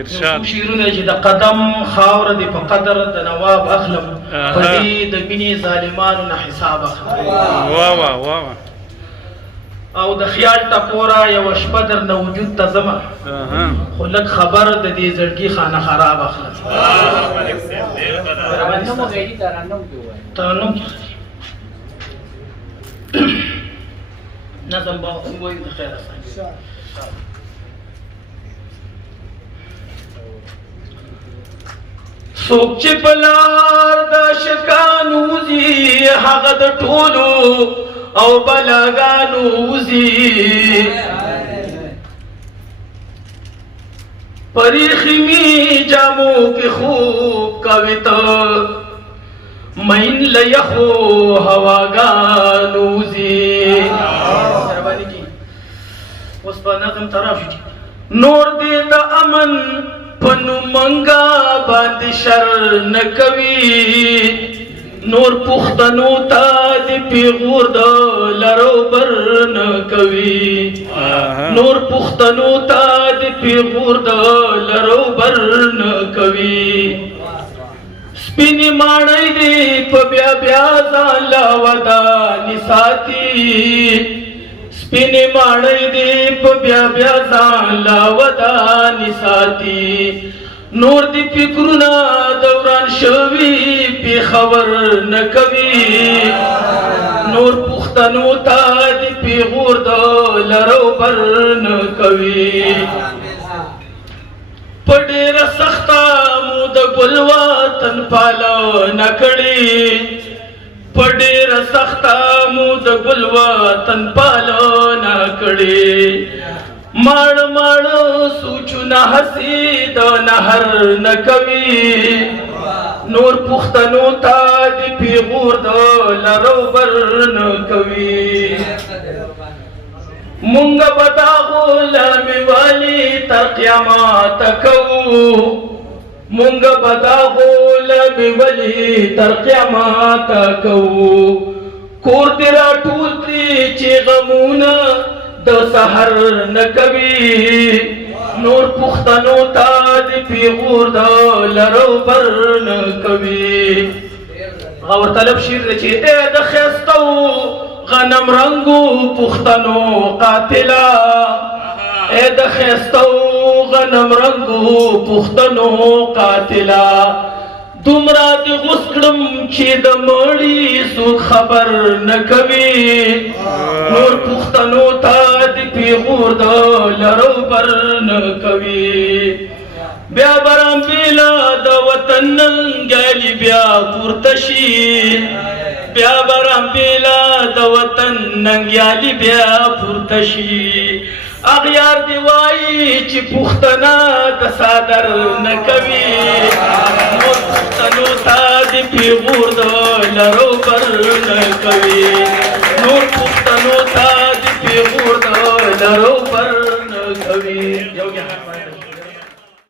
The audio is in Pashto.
ارشاد شیرونه چې د قدم خاوره دی په قدر د نواب اخلم په دې د مینې ظالمانو نه حساب اخلم واه واه واه او د خیال ټکوره یوه شپه در نه وجود ته ځمه خو لږ خبر د دې زړګي خانه خراب اخلم ترنم نظم به ووایو د خیر څوک چې په لار د عاشقانو وځي هغه د ټولو او بلاګانو وځي پریخي جامو کې خوب کوي ته مین له یخو هواګانو وځي اوس په نظم طرف نور دې د امن پنو منگا باندې شر نکوي نور پختنو تا دی پیغور د لرو بر نکوي نور پختنو تا دی پیغور د لرو بر نکوي سپینی ماڼۍ دی په بیا بیا ځان لا ودانې ساتي سپینی ماڼۍ دی په بیا بیا ځان لا ودانې ساتي نور دی فکرونه دوران شوي پېښور نه کوي نور پښتنو ته دی پیغور د لرو بر نه کوي په ډېره سخته مو د ګل وطن پالنه کړې په ډېره سخته مو د ګل وطن پالنه کړې ماړه ماړه سوچونه هسې د نهر نه کوي نور پښتنو ته د پیغور د لرو بر نه کوي مونږ به دا غلامي والي تر قیامته کوو مونږ به دا غلامي والي تر قیامته کوو کور دې راټول کړي چې غمونه د سحر نه کوي نور پښتنو ته د پیغور د لرو بر نه کوي غور طلب شیر دی چې ای د ښایستو غنم رنګو پښتنو قاتله ای د ښایستو غنم رنګو پښتنو قاتله دومره دې غوس کړم چې د مړي څوک خبر نه کوي نور پښتنو ته د پیغور د لرو بر نه کوي بیا برام بیلا د وطن ننګیالي بیا پورته شي بیا برام بیلا د وطن ننګیالي بیا پورته شي اغیار دی وایي چې پښتنه د صادر نه کوي نور پښتنو ته د پیغور د لرو بر نه کوي